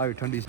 આવી ઠંડી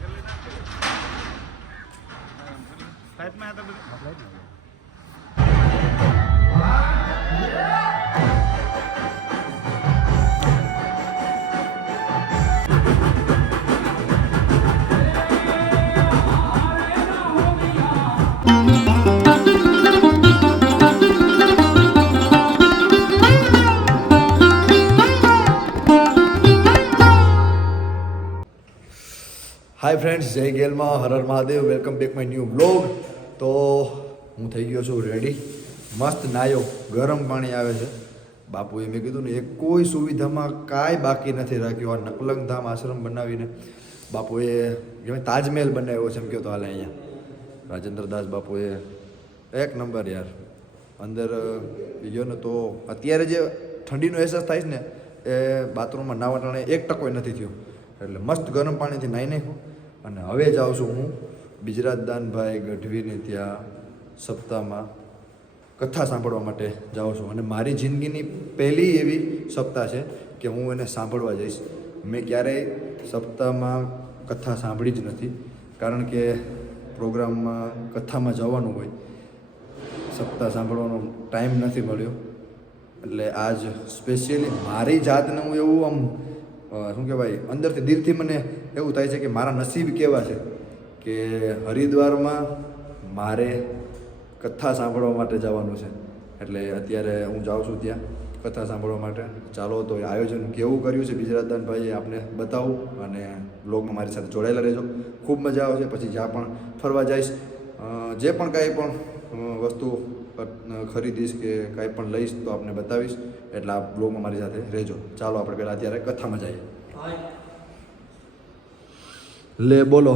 hi friends, જય ગેલમાં, હર હર Mahadev, welcome back my new blog. તો હું થઈ ગયો છું રેડી, મસ્ત નાયો, ગરમ પાણી આવે છે. બાપુએ મેં કીધું ને, એક કોઈ સુવિધામાં કાંઈ બાકી નથી રાખ્યું. આ નકલંગ ધામ આશ્રમ બનાવીને બાપુએ કહેવાય તાજમહેલ બનાવ્યો છે એમ કહો તો હાલે. અહીંયા રાજેન્દ્ર દાસ બાપુએ એક નંબર યાર. અંદર ગયો ને તો અત્યારે જે ઠંડીનો અહેસાસ થાય છે ને એ બાથરૂમમાં નાવા ટાણે 1% નથી થયો. એટલે મસ્ત ગરમ પાણીથી નાહી નાખ્યું. અને હવે જાઉં છું હું બિજરાજદાનભાઈ ગઢવીને ત્યાં સપ્તાહમાં કથા સાંભળવા માટે જાઉં છું. અને મારી જિંદગીની પહેલી એવી સપ્તાહ છે કે હું એને સાંભળવા જઈશ. મેં ક્યારેય સપ્તાહમાં કથા સાંભળી જ નથી, કારણ કે પ્રોગ્રામમાં કથામાં જવાનું હોય, સપ્તાહ સાંભળવાનો ટાઈમ નથી મળ્યો. એટલે આજ સ્પેશિયલી મારી જાતને હું એવું આમ શું કહેવાય, અંદરથી દિલથી મને એવું થાય છે કે મારા નસીબ કેવા છે કે હરિદ્વારમાં મારે કથા સાંભળવા માટે જવાનું છે. એટલે અત્યારે હું જાઉં છું ત્યાં કથા સાંભળવા માટે. ચાલો તો એ આયોજન કેવું કર્યું છે બિજરાજદાનભાઈએ આપને બતાવું, અને બ્લોગમાં મારી સાથે જોડાયેલા રહેજો. ખૂબ મજા આવશે. પછી જ્યાં પણ ફરવા જઈશ, જે પણ કાંઈ પણ વસ્તુ ખરીદીશ કે કાંઈ પણ લઈશ તો આપને બતાવીશ. એટલે આ બ્લોગમાં મારી સાથે રહેજો. ચાલો આપણે પહેલાં અત્યારે કથામાં જઈએ. લે બોલો,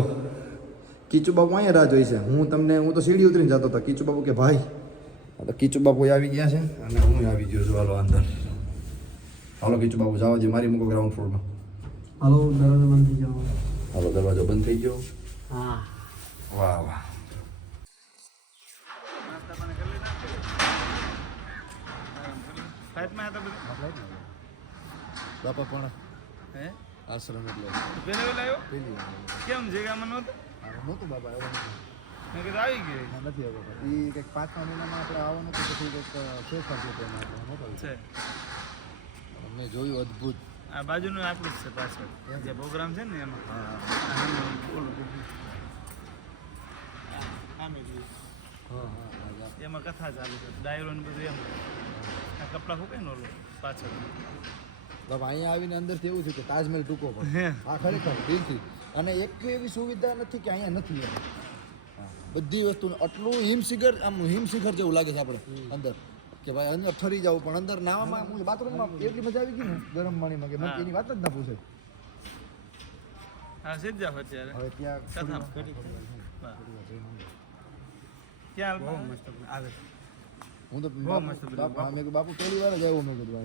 કીચુ બાપુ અહીંયા રાહ જોઈ છે. હું તો સીડી ઉતરીને જતો હતો. કીચુ બાપુ કે ભાઈ, તો કીચુ બાપુ આવી ગયા છે અને હું આવી ગયો છું. હાલો અંદર, હાલો કીચુ બાપુ જાઓ, જે મારી મૂકો ગ્રાઉન્ડ ફ્લોરમાં. હાલો, દરવાજો બંધ થઈ ગયો. હાલો, દરવાજો બંધ થઈ ગયો. હા, વાહ વાહ. બાપા પણ આશ્રમ એટલે કેમ જગ્યામાં નહોતું બાપા આવી ગયું નથી આવ્યો. એ કંઈક 5 મહિનામાં આપણે આવવાનું હતું, પછી કંઈક ફેરફાર છે. મેં જોયું અદ્ભુત. આ બાજુનું આપણું જ છે પાછળ જે પ્રોગ્રામ છે ને એમાં. એમાં કથા ચાલુ છે, ડાયરો ને બધું એમ. આ કપડા ફૂકે ને ઓલું પાછળ. બાબા અહીંયા આવીને અંદરથી એવું થયું કે તાજમહેલ ટૂંકો પડે. આ ખરેખર દિલથી. અને એક એવી સુવિધા નથી કે અહીંયા નથી એમ. બધી વસ્તુ આટલું હિમશિખર જેવું લાગે છે આપણે અંદર, કે ભાઈ અંદર ઠરી જવું. પણ અંદર નાવામાં બાથરૂમમાં એટલી મજા આવી ગઈ ને ગરમ પાણીમાં કે મને એની વાત જ ના પૂછે. હા સીધ જાવ અત્યારે. હવે ત્યાં ક્યાં મસ્ત આવે. હું તો બાપુ પહેલી વાર જ આવ્યો. મેં કીધું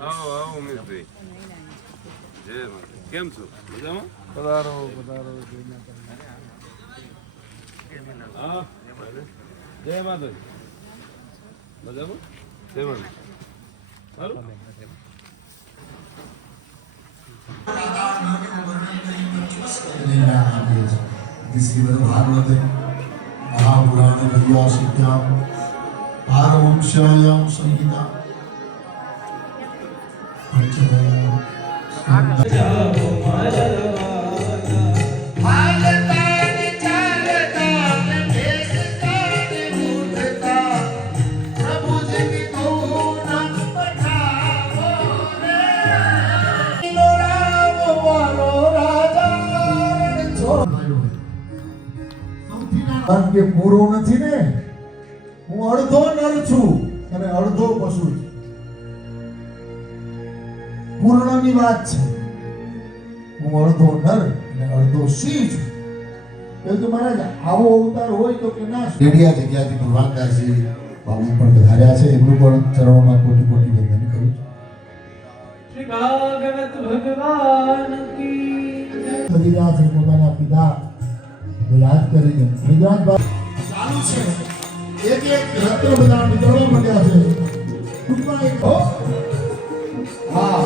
આવો ઉમેશભાઈ, જય માતા. કેમ છો? મજામાં? પધારો. હા, જય માતા. મજામાં? જય માતા. સારું. भागवते महापुराणे व्यासिक्यां पारवंश्यायां संहिता કારણ કે પૂરો નથી ને, હું અડધો નર છું અને અડધો પશુ છું. પૂર્ણની વાત છે. હું અડધો નર અને અડધો સિંહ છું. એ તો મહારાજ આવો અવતાર હોય તો કે ના. રેડિયા જગ્યાથી ભગવાનદાસજી બાબુ પણ પધાર્યા છે. એમનું પણ ચરણોમાં કોટી કોટી વંદન કરું છું. શ્રી ભાગવત ભગવાન કી કરી રહ્યા છે પોતાના પિતા યાદ કરીને. ગુજરાત ચાલુ છે એક રત્ન બધા નીકળવા માંડ્યા છે ટૂંકમાં એક હો હા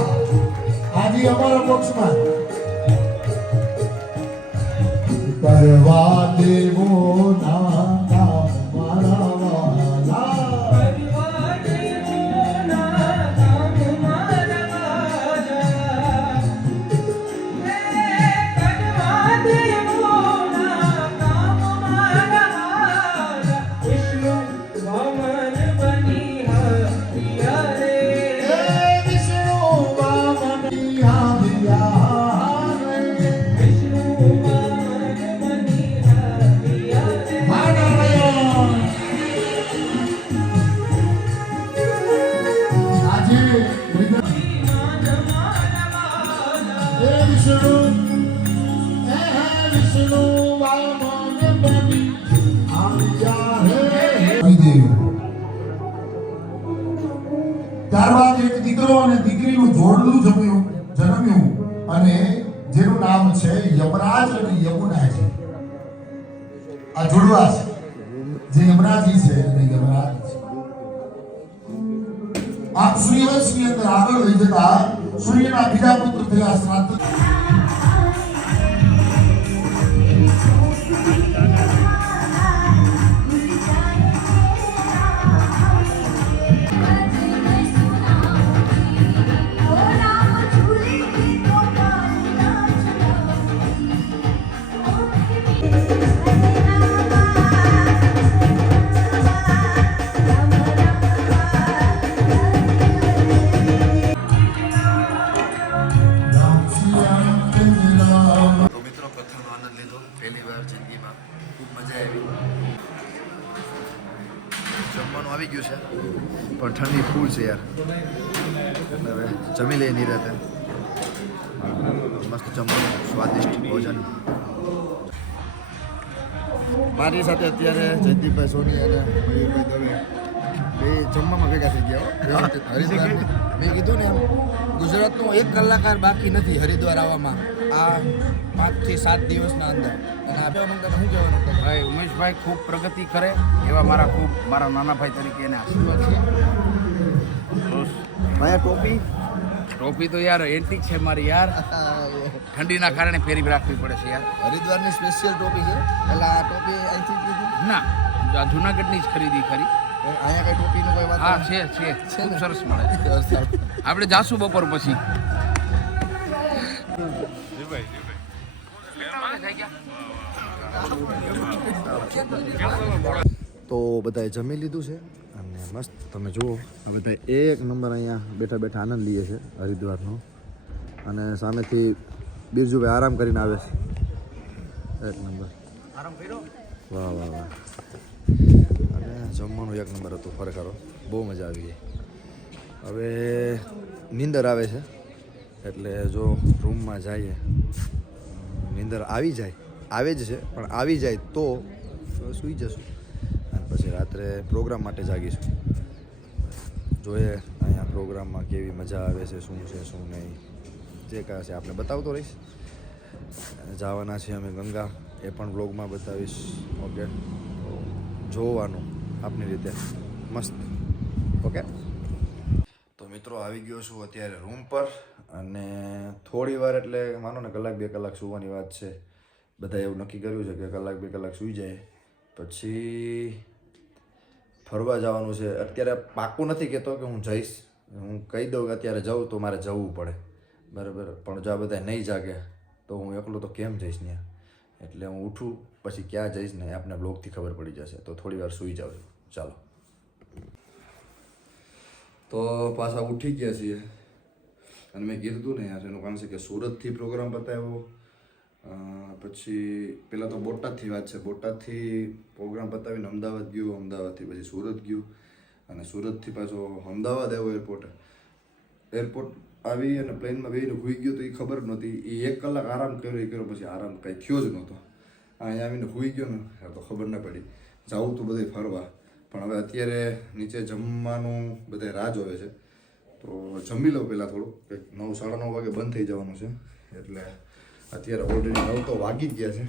આજે અમારા પક્ષમાં કરવા દેવો ના નામ મારા વાલા ત્યારબાદ એક દીકરો અને દીકરીનું જોડલું જન્મ્યું અને જેનું નામ છે યમરાજ અને યમુનાજી. આ જોડવા છે જે યમરાજી છે અને યમરાજ છે. આપ સૂર્યવંશની અંદર આગળ લઈ જતા સૂર્યના બીજા પુત્ર થયા શ્રાદ્ધ તો મિત્રો પથ્થરનો આનંદ લીધો પહેલી વાર જિંદગીમાં, ખૂબ મજા આવી. જમવાનું આવી ગયું છે પણ ઠંડી ફૂલ છે યાર, એટલે હવે જમી લઈએ નિરાતે. મસ્ત જમવાનું, સ્વાદિષ્ટ ભોજન. મારી સાથે અત્યારે જયદીપભાઈ સોની અને મયુરભાઈ દવે બે જમવામાં ભેગા થઈ ગયા. હરિદ્વારની મેં કીધું ને એમ, ગુજરાતનો એક કલાકાર બાકી નથી હરિદ્વાર આવવામાં આ 5 થી 7 દિવસના અંદર. અને આપણે શું કહેવાનું ભાઈ ઉમેશભાઈ ખૂબ પ્રગતિ કરે એવા મારા નાના ભાઈ તરીકે એને આશીર્વાદ છે. ભાઈ ટોપી ટોપી તો યાર એન્ટિક છે મારી યાર, ઠંડીના કારણે પહેરી રાખવી પડે છે યાર. હરિદ્વારની સ્પેશિયલ ટોપી છે. એટલે આ ટોપી અહીંથી લીધી? ના, આ જુનાગઢની જ ખરીદી કરી. અહીંયા કઈ ટોપીનું કોઈ વાત હા છે ખૂબ સરસ મળે છે. આપણે જાશું બપોર પછી. તો બધાએ જમી લીધું છે અને મસ્ત તમે જુઓ આ બધા એક નંબર અહીંયા બેઠા બેઠા આનંદ લઈએ છે હરિદ્વારનો. અને સામેથી બિરજુભાઈ આરામ કરીને આવે છે. એક નંબર વાહ વાહ વાહ. અને જમવાનું એક નંબર હતું, ખરેખર બહુ મજા આવી ગઈ. હવે નીંદર આવે છે એટલે જો રૂમમાં જઈએ, નીંદર આવે જ છે પણ આવી જાય તો સૂઈ જશું અને પછી રાત્રે પ્રોગ્રામ માટે જાગીશું. જોઈએ અહીંયા પ્રોગ્રામમાં કેવી મજા આવે છે, શું છે શું નહીં, જે કાંઈ છે આપણે બતાવતો રહીશ. જવાના છીએ અમે ગંગા, એ પણ બ્લોગમાં બતાવીશ. ઓકે, જોવાનું આપની રીતે મસ્ત. ઓકે, તો મિત્રો આવી ગયો છું અત્યારે રૂમ પર અને થોડી વાર એટલે માનો ને 1-2 કલાક સૂવાની વાત છે. બધાએ એવું નક્કી કર્યું છે કે 1-2 કલાક સૂઈ જાય પછી ફરવા જવાનું છે. અત્યારે પાક્કું નથી કહેતો કે હું જઈશ, હું કહી દઉં કે અત્યારે જાઉં તો મારે જવું પડે બરાબર. પણ જો આ બધા નહીં જાગે તો હું એકલો તો કેમ જઈશ ત્યાં, એટલે હું ઉઠું પછી ક્યાં જઈશ ને આપને બ્લોગથી ખબર પડી જશે. તો થોડી વાર સૂઈ જાઉં. ચાલો, તો પાછા ઉઠી ગયા છીએ અને મેં કીધું હતું ને યાર, એનું કારણ છે કે સુરતથી પ્રોગ્રામ બતાવ્યો, પછી પહેલાં તો બોટાદથી વાત છે, બોટાદથી પ્રોગ્રામ બતાવીને અમદાવાદ ગયો, અમદાવાદથી પછી સુરત ગયો અને સુરતથી પાછો અમદાવાદ આવ્યો. એરપોર્ટ આવી અને પ્લેનમાં બેસીને સૂઈ ગયો તો એ ખબર નહોતી. એ 1 કલાક આરામ કર્યો પછી આરામ કાંઈ થયો જ નહોતો. અહીંયા આવીને સૂઈ ગયો ને તો ખબર ના પડી. જાઉં તો બધે ફરવા, પણ હવે અત્યારે નીચે જમવાનું બધે રાહ જોવે છે તો જમી લઉં પહેલાં થોડું. કંઈક 9-9:30 વાગે બંધ થઈ જવાનું છે એટલે અત્યારે ઓલરેડી 9 તો વાગી જ ગયા છે.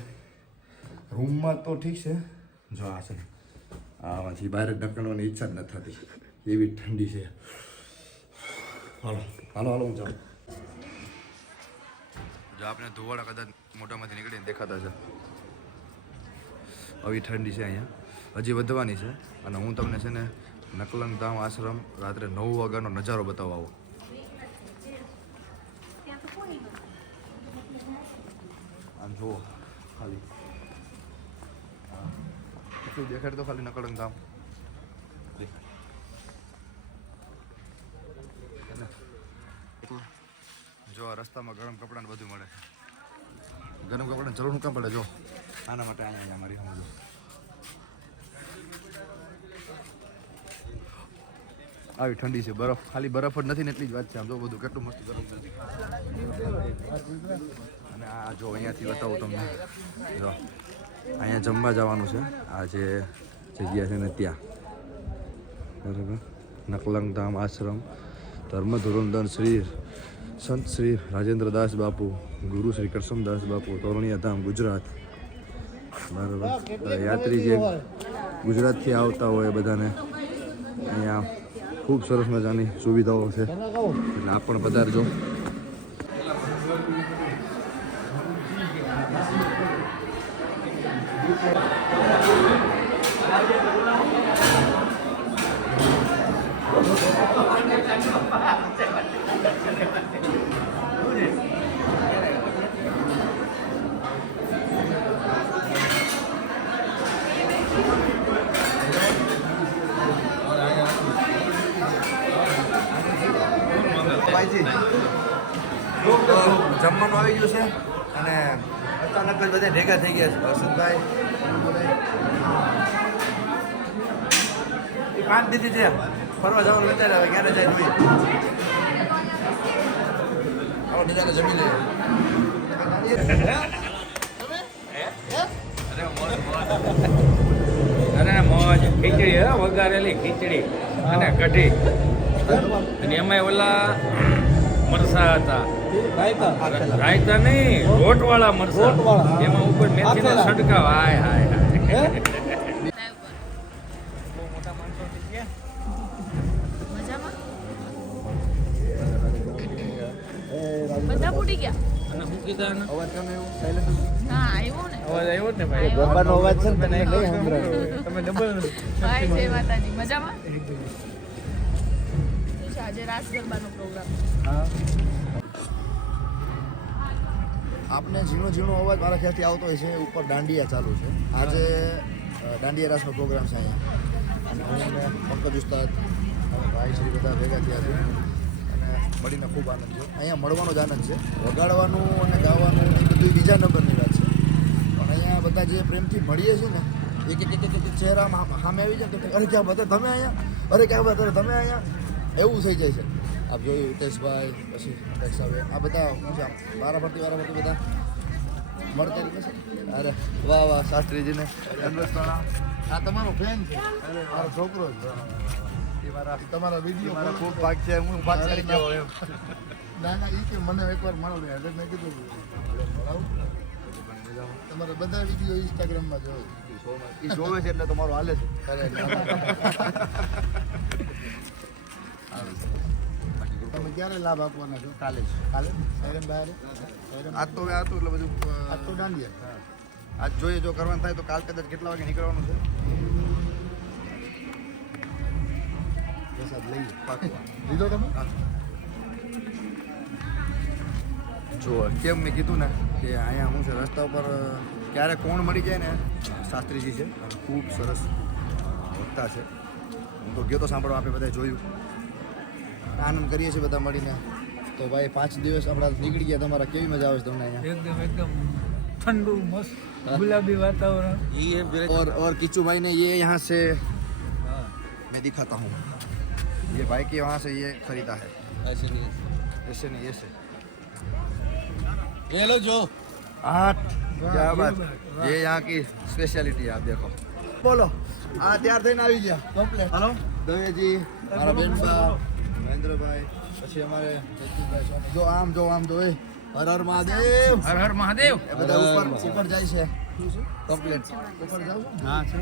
રૂમમાં તો ઠીક છે, જો આ છે આમાંથી બહાર જ નીકળવાની ઈચ્છા જ ન થતી એવી ઠંડી છે. હાલો હાલો હાલો હું જાઉં. જો આપણે ધુવાડા કદાચ મોઢામાંથી નીકળીને દેખાતા છે. આવી ઠંડી છે અહીંયા, હજી વધવાની છે. અને હું તમને છે ને નકલંગ ધામ આશ્રમ રાત્રે 9 વાગ્યાનો નજારો બતાવવા આવું. આમ જુઓ ખાલી શું દેખાડ તો ખાલી નકલંગ ધામ. જો આ રસ્તામાં ગરમ કપડાને બધું મળે. ગરમ કપડાને જરૂર શું કામ પડે? જો આના માટે અહીંયા મારી સમજો. આવી ઠંડી છે, બરફ ખાલી બરફ જ નથી ને એટલી જ વાત છે. આમ જો બધું કેટલું મસ્ત ગરમ છે. અને આ જો અહીંયાથી બતાવું તમને. જો અહીંયા જમવા જવાનું છે. આ જે જગ્યા છે ને ત્યાં બરાબર. નકલંગ ધામ આશ્રમ ધર્મ ધોરણધન શ્રી સંત શ્રી રાજેન્દ્રદાસ બાપુ, ગુરુ શ્રી કરસમદાસ બાપુ, તોરણિયા ધામ, ગુજરાત. બરાબર. યાત્રી જે ગુજરાતથી આવતા હોય બધાને અહીંયા ખૂબ સરસ મજાની સુવિધાઓ છે, એટલે આપ પણ પધારજો. જમવાનું આવી ગયું છે અને અચાનક જ બધા ભેગા થઈ ગયા છે. હર્ષદભાઈ કાન દીધી છે ફરવા જવાનું વિચાર આવે ક્યારે જાય જોઈએ. આવો નિરાતે જમી લઈએ. અરે મોજ ખીચડી હે, વઘારેલી ખીચડી અને કઢી, અને એમાં ઓલા મરસા હતા, રાયતા નહીં, રોટવાળા મરસા, એમાં ઉપર મેથીનો છંટકાવ. હાય હાય હાય. બધા ફૂટી ગયા. અને શું કીધા એને? અવાજ કેમ એવું સાયલેન્ટ? હા આવ્યો ને. અવાજ આવ્યો જ ને ભાઈ. ગરબાનો અવાજ છે ને તને લઈ સંભળાય. તમે ડબલ ભાઈ જય માતાજી. મજામાં? શું છે આજે રાસ ગરબાનો પ્રોગ્રામ? આપને ઝીણો ઝીણો અવાજ મારા ખ્યાલથી આવતો હોય છે. ઉપર દાંડિયા ચાલુ છે આજે. દાંડિયા રાસનો પ્રોગ્રામ છે અહીંયા. અને હું અને પંકજ ઉસ્તાદ અને ભાઈ શ્રી બધા ભેગા થયા છે અને મળીને ખૂબ આનંદ છે. અહીંયા મળવાનો જ આનંદ છે. વગાડવાનું અને ગાવાનું એ બધું બીજા નંબરની વાત છે, પણ અહીંયા બધા જે પ્રેમથી મળીએ છીએ ને એક એક એક એક ચહેરામાં સામે આવી જાય તો અરે ક્યાં બધા તમે અહીંયા, અરે ક્યાં બધા તમે અહીંયા, એવું થઈ જાય છે. આપ જોયું હિતેશભાઈ, પછી દક્ષાભાઈ, આ બધા શું છે વારાફરતી બધા મળતા જ છે. અરે વાહ વાહ શાસ્ત્રીજીને આ તમારો ફેન છે. અરે મારો છોકરો છે. એ મારા તમારા વિડીયો મારા ખૂબ ભાગ છે. હું ભાગ કરી ગયો એમ. ના ના એ કે મને એકવાર મળો ને એટલે મેં કીધું તમારા બધા વિડીયો ઇન્સ્ટાગ્રામમાં જોયો. એ જોવે છે એટલે તમારો હાલે છે. તમે ક્યારે લાભ આપવાના છો? કાલે જ. કાલે સાયરન બહાર આજ તો આ તો એટલે બધું આજ તો દાંડિયા. આજ જોઈએ જો કરવાનું થાય તો કાલ કદાચ કેટલા વાગે નીકળવાનું છે. પ્રસાદ લઈએ લીધો તમે? જો કેમ મેં કીધું ને કે અહીંયા શું છે રસ્તા ઉપર ક્યારે કોણ મળી જાય ને શાસ્ત્રીજી છે, ખૂબ સરસ વક્તા છે. હું તો ગયો તો સાંભળવા, આપણે બધાએ જોયું, આનંદ કરીએ છીએ બધા મળીને. તો ભાઈ 5 દિવસ આપણા નીકળી ગયા તમારા. કેવી મજા આવે છે તમને અહીંયા? એકદમ એકદમ ठंडू मस्त गुलाबी वातावरण. और किच्चू भाई ने ये यहाँ से मैं दिखाता हूँ. ये भाई के वहाँ से ये खरीदा है. ऐसे नहीं ऐसे. ये लो जो 8 क्या बात. ये यहाँ की स्पेशलिटी है. आप देखो बोलो. આ ત્યાર થઈને આવી ગયા કમ્પ્લેટ. હેલો દવેજી, મારા બેનબા મહેન્દ્રભાઈ, પછી અમારે જો આમ જો એ હર હર મહાદેવ, હર હર મહાદેવ. એ બધા ઉપર જાય છે. રાખ્યું છે કમ્પ્લેટ ઉપર જાવ છો હા છે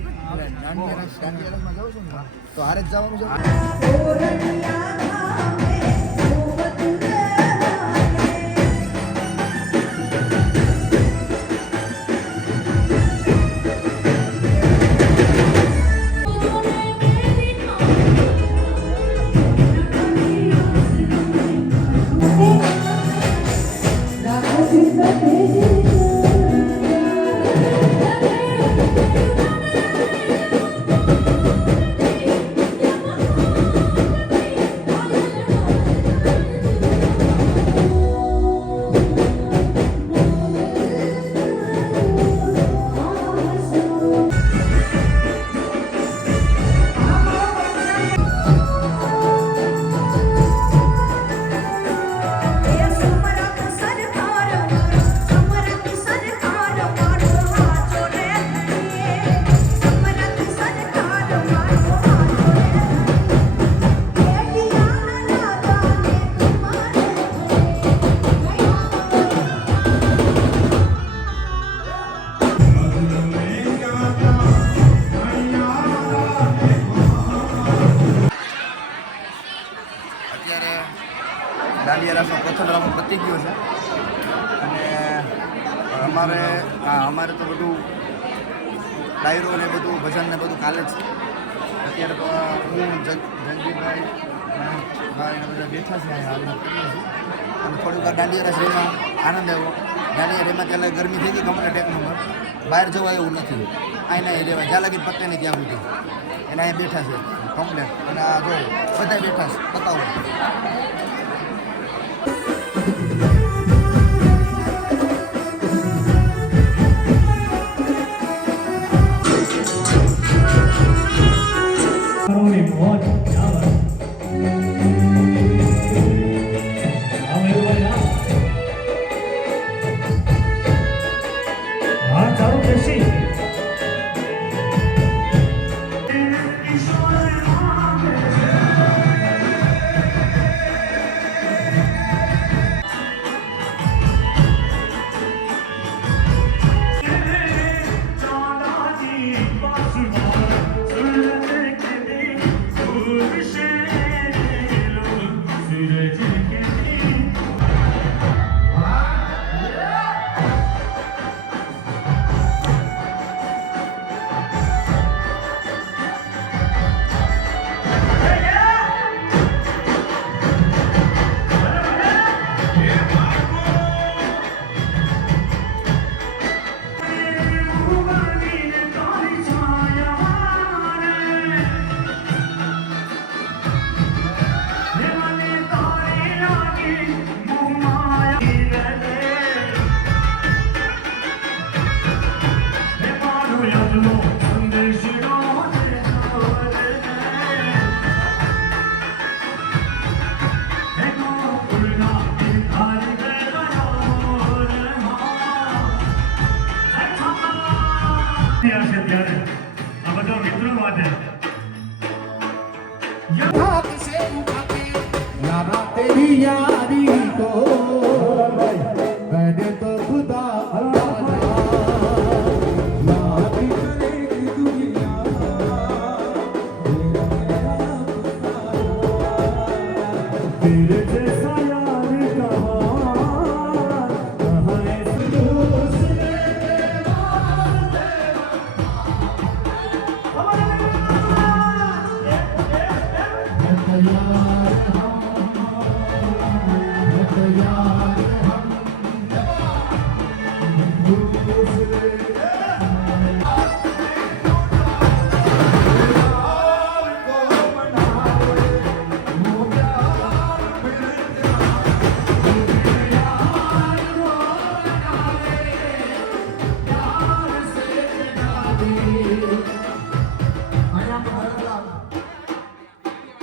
દાંડિયારાસમાં જાવ છો ને તો હારે જ જવાનું છે અત્યારે દાંડિયારાસનો પ્રથમ રાઉન્ડ પતી ગયો છે અને અમારે તો બધું ડાયરો ને બધું ભજન ને બધું કાલે જ છે અત્યારે તો હું જંગીભાઈ ભાઈ ને બધા બેઠા છે અહીંયા આવીને કરીએ છીએ અને થોડીક વાર દાંડિયારાસ રેમાં આનંદ આવ્યો દાંડિયા રેમાં ત્યારે ગરમી થઈ ગઈ કમ્પ્લેટ એક નંબર બહાર જવા એવું નથી અહીંયા રહેવાય જ્યાં લગી પત્તે નહીં ત્યાં સુધી એને અહીંયા બેઠા છે કમ્પ્લેટ અને આ જો બધા બેઠા છે બતાવો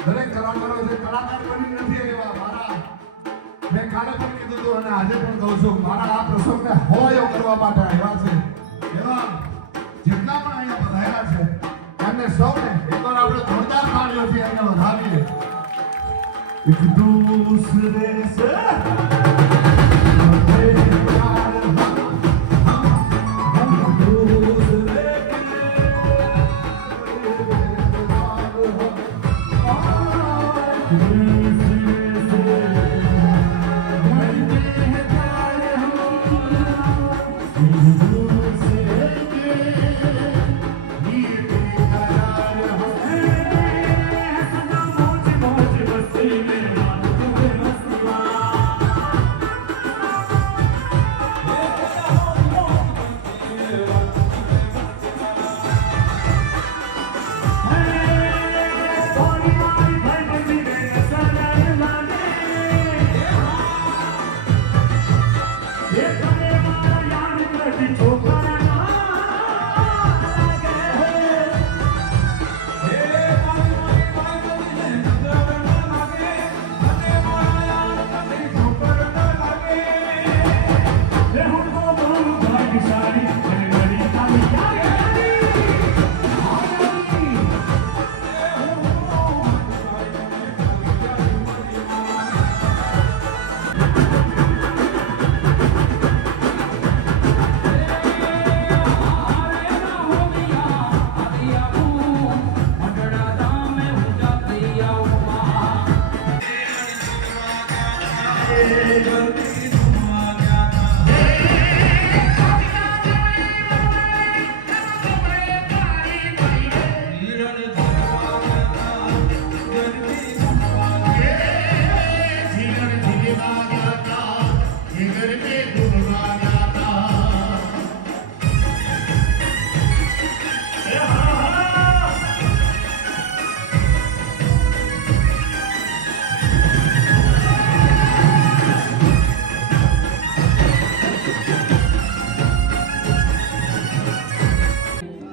દરેક કલાકારો છે કલાકાર બની નથી એવા મારા મેં કાલે પણ કીધું હતું અને આજે પણ કહું છું મારા આ પ્રસંગને હોયો કરવા માટે આવ્યા છે એવા જેટલા પણ અહીંયા પધાર્યા છે એમને સૌને એકવાર આપણે જોરદાર તાળીઓથી અહીંયા વધાવીએ એક દૂસરે સે પ્યાર હમ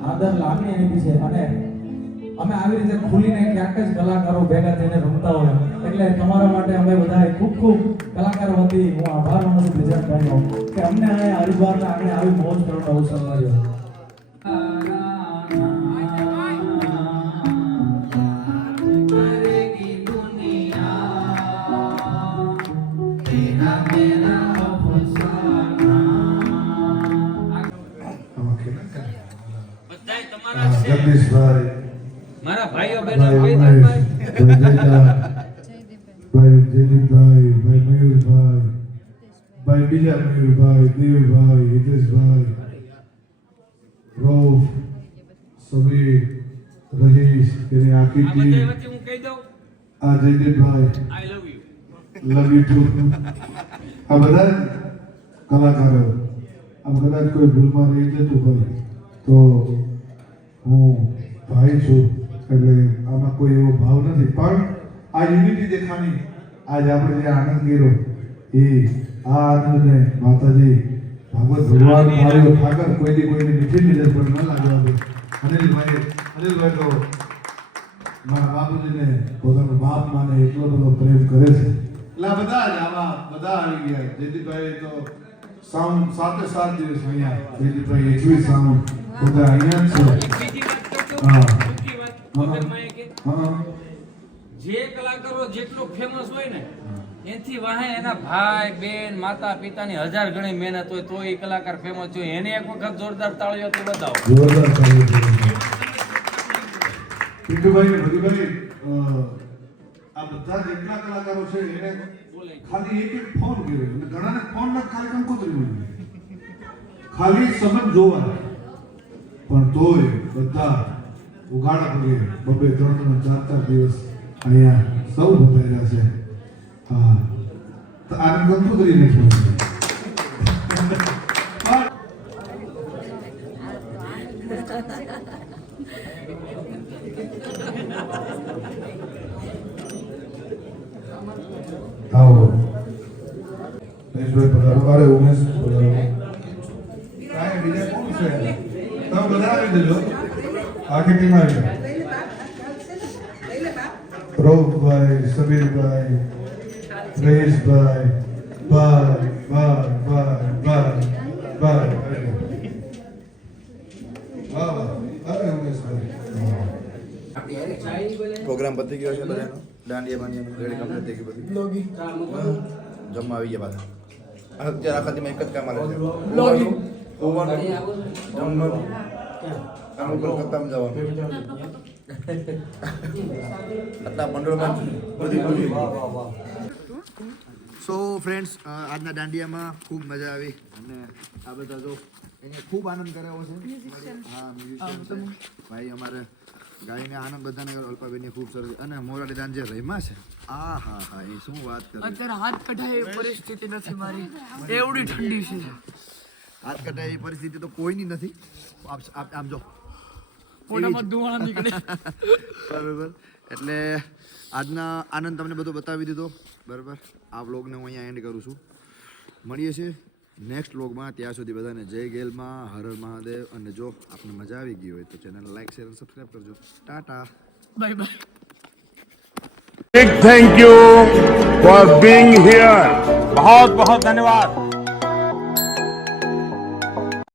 આદર લાગણી આપી છે અને અમે આવી રીતે ખુલીને ક્યાંક જ કલાકારો ભેગા થઈને રમતા હોય એટલે તમારા માટે અમે બધા ખૂબ ખૂબ કલાકારો વતી હું આભાર માનું છું બ્રિજરાજભાઈનો કે અમને અહીંયા હરિદ્વારના આંગણે આવી મોજ કરવાનો અવસર મળ્યો. બધાય તમારા જ છે. જગદીશભાઈ, મારા ભાઈઓ બહેનો ભાઈ કહી દો ઉમેશ, ભાઈ. ભાઈ જયદીપભાઈ, ભાઈ મયુરભાઈ, ભાઈ બીજા મયુરભાઈ, દેવભાઈ, હિતેશભાઈ, રૌફ, સમીર, રહીશ, તેની આખી આ બધાય ટીમ, વચ્ચે હું કહી દઉં આ જયદીપભાઈ, I love you. Love you too, આ બધા જ કલાકારો. આમ કદાચ કોઈ ભૂલમાં રહી જતું હોય તો હું ભાઈ છું એટલે આમાં કોઈ એવો ભાવ નથી, પણ આ યુનિટી દેખાણી આજ આપણે જે આનંદ કર્યો એ આ આનંદને માતાજી ભાગવત ભગવાન માર્યો ઠાકર કોઈની મીઠી નજર પર ન લાગવા દે. અનિલભાઈ તો મારા બાપુજીને પોતાનો બાપ માને એટલો બધો પ્રેમ કરે છે એટલે આ બધા જ આમાં બધા આવી ગયા. જયદીપભાઈ તો સાઉન્ડ 7 દિવસ અહીંયા, જયદીપભાઈ 21 સાઉન્ડ બધા અહીંયા જ છે. બીજી વાત કહું હા. બીજી વાત મગજમાં એ કે હા જે કલાકારો જેટલો ફેમસ હોય ને એથી વાહે એના ભાઈ બેન માતા પિતાની 1000 ગણી મહેનત હોય તો એ કલાકાર ફેમસ હોય. એને એક વખત જોરદાર તાળીઓથી બતાવો. જોરદાર તાળી છે. પિન્ટુભાઈ ને ભગીભાઈ આ બધા જેટલા કલાકારો છે એને ખાલી એક ફોન કર્યો અને ઘણાને ફોન ના ખાલી કંકોત્રી મળી ખાલી સમજ જોવા પણ તોય બધા ઉઘાડા પગે 2-2, 3-3, 4-4 દિવસ અહીંયા સૌ બતાવ્યા છે. હા તો આને કંકોત્રી નથી મળી. આવો મહેશભાઈ પધારો. અરે ઉમેશ પધારો. કાંઈ બીજા કોણ છે? તમે બધા આવી જજો. આખી ટીમ આવી જાઓ. રૌફભાઈ, સમીરભાઈ, રહીશભાઈ, ભાઈ ભાઈ ભાઈ ભાઈ ભાઈ. વાહ વાહ. અરે ઉમેશભાઈ પ્રોગ્રામ પતી ગયો છે બધાનો. દાંડિયા બાંડિયાનું રેડી કમ્પ્લીટ થઈ ગયું બધું. જમવા આવી ગયા પાછા. અત્યારે આખા દીમાં એક જ કામ આવે છે. હોવાનું, જમવાનું, કામ ઉપર ખતમ જવાનું. આટલા મંડળમાં બધી સો ફ્રેન્ડ્સ, આજના દાંડિયામાં ખૂબ મજા આવી અને આ બધા જો એને ખૂબ આનંદ કરાવ્યો છે. હા, મ્યુઝિશિયન છે ભાઈ અમારે. ગાઈને આનંદ બધાને અલ્પાબેનની ખૂબ સરસ અને મોરારી દાન જે રહીમાં છે. આ હા હા એ શું વાત કરી. અત્યારે હાથ કઢાય એવી પરિસ્થિતિ નથી મારી, એવડી ઠંડી છે. હાથ કટાય એવી પરિસ્થિતિ તો કોઈની નથી. આમ જો મોઢામાં ધુમાડા નીકળે. બરાબર. એટલે આજના આનંદ તમને બધો બતાવી દીધો. બરાબર. આ વ્લોગને હું અહીંયા એન્ડ કરું છું. મળીએ છીએ નેક્સ્ટ વ્લોગમાં. ત્યાં સુધી બધાને જય ગેલમાં, હર હર મહાદેવ. અને જો આપને મજા આવી ગઈ હોય તો ચેનલ લાઈક શેર અને સબસ્ક્રાઈબ કરજો. Tata, bye bye. Big thank you for being here. बहुत बहुत धन्यवाद.